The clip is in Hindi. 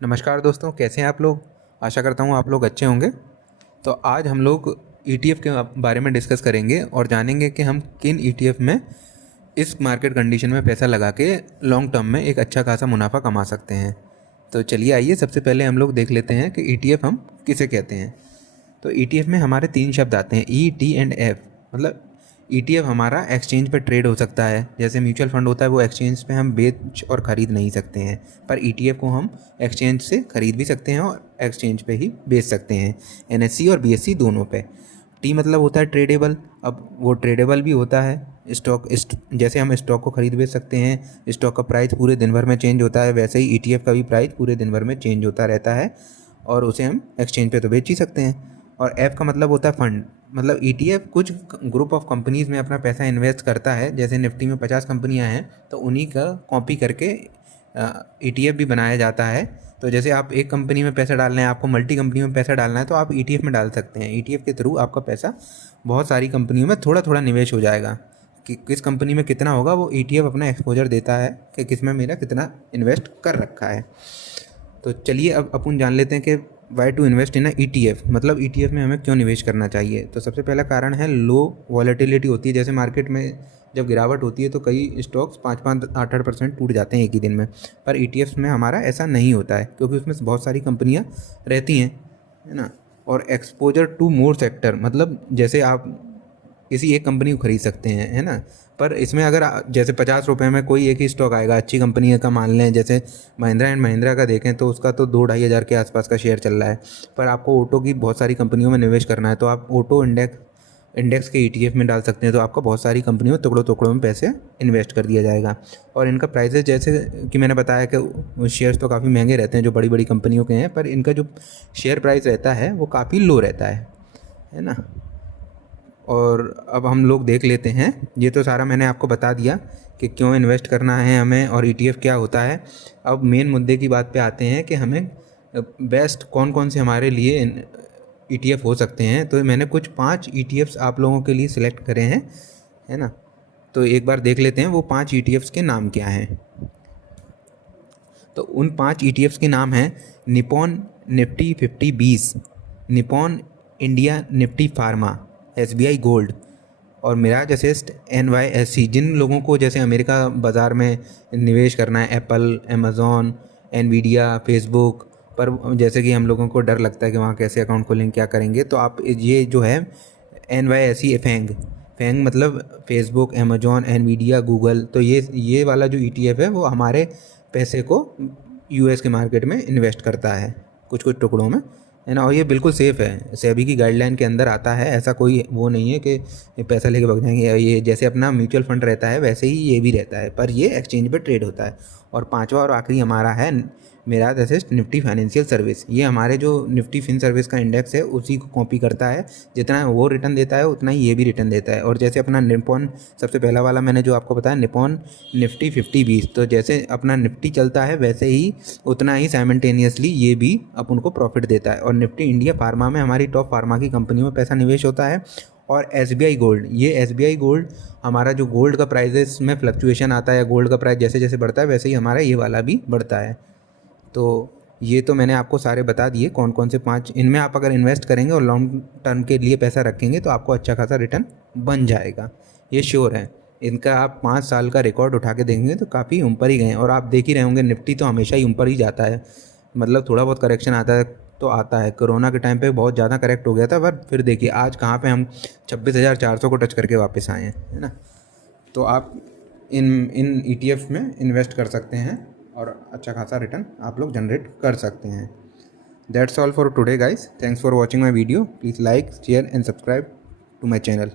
नमस्कार दोस्तों, कैसे हैं आप लोग। आशा करता हूँ आप लोग अच्छे होंगे। तो आज हम लोग ETF के बारे में डिस्कस करेंगे और जानेंगे कि हम किन ETF में इस मार्केट कंडीशन में पैसा लगा के लॉन्ग टर्म में एक अच्छा खासा मुनाफा कमा सकते हैं। तो चलिए आइए सबसे पहले हम लोग देख लेते हैं कि ETF हम किसे कहते हैं। तो ETF में हमारे 3 शब्द आते हैं, E, T एंड F। मतलब ETF हमारा एक्सचेंज पे ट्रेड हो सकता है। जैसे म्यूचुअल फंड होता है वो एक्सचेंज पे हम बेच और ख़रीद नहीं सकते हैं, पर ETF को हम एक्सचेंज से ख़रीद भी सकते हैं और एक्सचेंज पे ही बेच सकते हैं, NSE और BSE दोनों पे। T मतलब होता है ट्रेडेबल। अब वो ट्रेडेबल भी होता है जैसे हम स्टॉक को ख़रीद बेच सकते हैं। स्टॉक का प्राइस पूरे दिन भर में चेंज होता है, वैसे ही ETF का भी प्राइस पूरे दिन भर में चेंज होता रहता है और उसे हम एक्सचेंज पे तो बेच ही सकते हैं। और F का मतलब होता है फंड। मतलब ETF कुछ ग्रुप ऑफ कंपनीज़ में अपना पैसा इन्वेस्ट करता है। जैसे निफ्टी में 50 कंपनियां हैं तो उन्हीं का कॉपी करके ETF भी बनाया जाता है। तो जैसे आप एक कंपनी में पैसा डाल रहे हैं, आपको मल्टी कंपनी में पैसा डालना है तो आप ETF में डाल सकते हैं। ETF के थ्रू आपका पैसा बहुत सारी कंपनियों में थोड़ा थोड़ा निवेश हो जाएगा। कि किस कंपनी में कितना होगा वो ETF अपना एक्सपोजर देता है कि किस में मेरा कितना इन्वेस्ट कर रखा है। तो चलिए अब अपन जान लेते हैं कि why to invest in ETF। मतलब ETF में हमें क्यों निवेश करना चाहिए। तो सबसे पहला कारण है लो वॉलेटिलिटी होती है। जैसे मार्केट में जब गिरावट होती है तो कई स्टॉक्स 5-8% टूट जाते हैं एक ही दिन में, पर ETFs में हमारा ऐसा नहीं होता है क्योंकि उसमें बहुत सारी कंपनियां रहती हैं, है ना। और एक्सपोजर टू मोर सेक्टर, मतलब जैसे आप किसी एक कंपनी को खरीद सकते हैं, है ना। पर इसमें अगर जैसे 50 रुपये में कोई एक ही स्टॉक आएगा, अच्छी कंपनी का मान लें, जैसे महिंद्रा एंड महिंद्रा का देखें तो उसका तो 2-2.5 हज़ार के आसपास का शेयर चल रहा है। पर आपको ऑटो की बहुत सारी कंपनियों में निवेश करना है तो आप ऑटो इंडेक्स के ETF में डाल सकते हैं। तो आपको बहुत सारी कंपनियों में टुकड़ों टुकड़ों में पैसे इन्वेस्ट कर दिया जाएगा। और इनका प्राइसेस जैसे कि मैंने बताया कि शेयर्स तो काफ़ी महंगे रहते हैं जो बड़ी बड़ी कंपनियों के हैं, पर इनका जो शेयर प्राइस रहता है वो काफ़ी लो रहता है ना। और अब हम लोग देख लेते हैं, ये तो सारा मैंने आपको बता दिया कि क्यों इन्वेस्ट करना है हमें और ETF क्या होता है। अब मेन मुद्दे की बात पे आते हैं कि हमें बेस्ट कौन कौन से हमारे लिए ETF हो सकते हैं। तो मैंने कुछ 5 ETFs आप लोगों के लिए सिलेक्ट करे हैं, है ना। तो एक बार देख लेते हैं वो 5 ETFs के नाम क्या हैं। तो उन 5 ETFs के नाम हैं Nippon Nifty 50-20, Nippon India Nifty pharma, SBI gold और मिराज असिस्ट NYSE। जिन लोगों को जैसे अमेरिका बाज़ार में निवेश करना है, एप्पल, अमेज़ॉन, एनवीडिया, फेसबुक पर, जैसे कि हम लोगों को डर लगता है कि वहाँ कैसे अकाउंट खोलेंगे, क्या करेंगे, तो आप ये जो है NYSE फैंग मतलब फेसबुक, अमेज़ॉन, एनवीडिया, गूगल, तो ये वाला जो ETF है वो हमारे पैसे को US के मार्केट में इन्वेस्ट करता है कुछ कुछ टुकड़ों में, है ना। और ये बिल्कुल सेफ़ है, सेबी की गाइडलाइन के अंदर आता है। ऐसा कोई वो नहीं है कि पैसा लेके भाग जाएंगे। ये जैसे अपना म्यूचुअल फंड रहता है वैसे ही ये भी रहता है, पर ये एक्सचेंज पे ट्रेड होता है। और पांचवा और आखिरी हमारा है Mirae asset Nifty financial service. ये हमारे जो निफ्टी फिन सर्विस का इंडेक्स है उसी को कॉपी करता है। जितना वो रिटर्न देता है उतना ही ये भी रिटर्न देता है। और जैसे अपना निपॉन, सबसे पहला वाला मैंने जो आपको बताया निपॉन निफ्टी 50-20, तो जैसे अपना निफ्टी चलता है वैसे ही उतना ही साइमल्टेनियसली ये भी अपन को प्रॉफिट देता है। और निफ्टी इंडिया फार्मा में हमारी टॉप फार्मा की कंपनियों में पैसा निवेश होता है। और SBI गोल्ड, ये SBI गोल्ड हमारा जो गोल्ड का प्राइजेस में फ्लक्चुएशन आता है, गोल्ड का प्राइस जैसे जैसे बढ़ता है वैसे ही हमारा ये वाला भी बढ़ता है। तो ये तो मैंने आपको सारे बता दिए कौन कौन से 5। इनमें आप अगर इन्वेस्ट करेंगे और लॉन्ग टर्म के लिए पैसा रखेंगे तो आपको अच्छा खासा रिटर्न बन जाएगा, ये श्योर है। इनका आप 5 साल का रिकॉर्ड उठा के देखेंगे तो काफ़ी ऊपर ही गए। और आप देख ही रहे होंगे निफ्टी तो हमेशा ही ऊपर ही जाता है। मतलब थोड़ा बहुत करेक्शन आता है तो आता है, कोरोना के टाइम पे बहुत ज़्यादा करेक्ट हो गया था, पर फिर देखिए आज कहाँ पे हम 26,400 को टच करके वापस आए हैं, है ना। तो आप इन ETF में इन्वेस्ट कर सकते हैं और अच्छा खासा रिटर्न आप लोग जनरेट कर सकते हैं। That's all for today guys, thanks for watching my video. Please like, share and subscribe to my channel.